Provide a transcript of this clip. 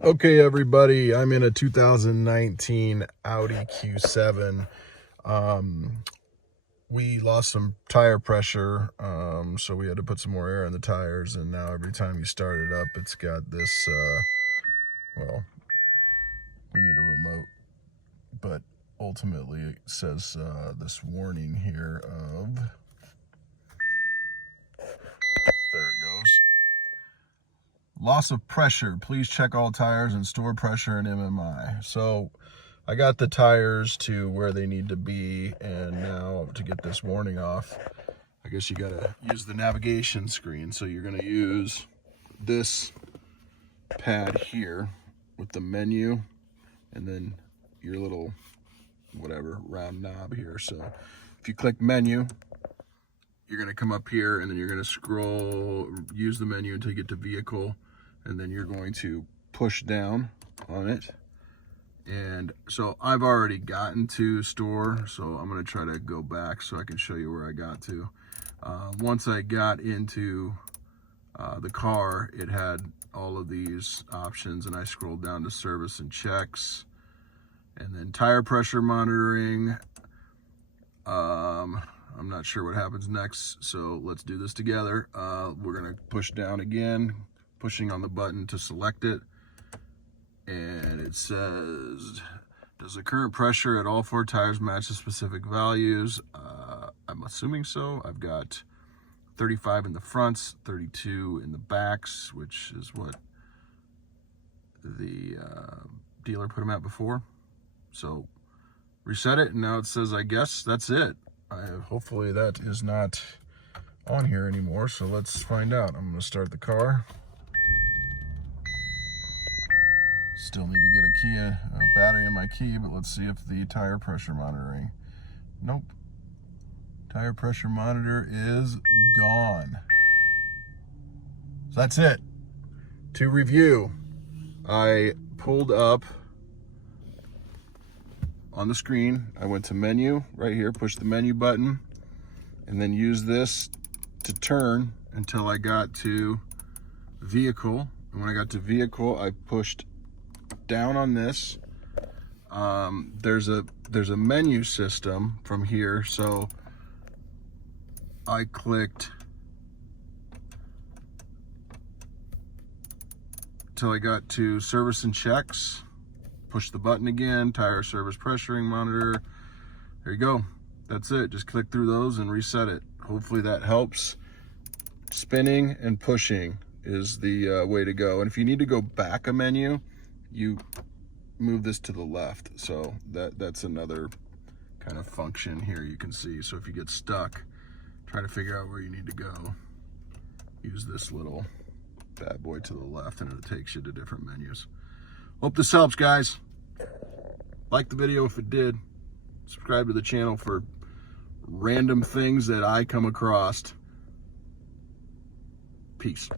Okay, everybody, I'm in a 2019 Audi Q7. We lost some tire pressure, so we had to put some more air in the tires, and now every time you start it up, it's got this, well, we need a remote, but ultimately it says this warning here of, there it goes. Loss of pressure. Please check all tires and store pressure and MMI. So I got the tires to where they need to be, and now to get this warning off, I guess you gotta use the navigation screen. So you're gonna use this pad here with the menu, and then your little whatever round knob here. So if you click menu, you're gonna come up here, and then you're gonna scroll, use the menu until you get to vehicle, and then you're going to push down on it. And so I've already gotten to store, so I'm gonna try to go back so I can show you where I got to. Once I got into the car, it had all of these options, and I scrolled down to service and checks, and then tire pressure monitoring. I'm not sure what happens next, so let's do this together. We're gonna push down again, pushing on the button to select it. And it says, does the current pressure at all 4 tires match the specific values? I'm assuming so. I've got 35 in the fronts, 32 in the backs, which is what the dealer put them at before. So reset it, and now it says, I guess that's it. Hopefully that is not on here anymore, so let's find out. I'm gonna start the car. Still need to get a key, battery in my key, but let's see if the tire pressure monitoring. Nope. Tire pressure monitor is gone. So that's it. To review, I pulled up on the screen. I went to menu right here, pushed the menu button, and then used this to turn until I got to vehicle. And when I got to vehicle, I pushed down on this. There's a menu system from here, so I clicked till I got to service and checks, push the button again, tire service pressuring monitor. There you go. That's it. Just click through those and reset it. Hopefully that helps. Spinning and pushing is the way to go. And if you need to go back a menu, you move this to the left. So that's another kind of function here you can see. So if you get stuck, try to figure out where you need to go, use this little bad boy to the left, and it takes you to different menus. Hope this helps, guys. Like the video if it did. Subscribe to the channel for random things that I come across. Peace.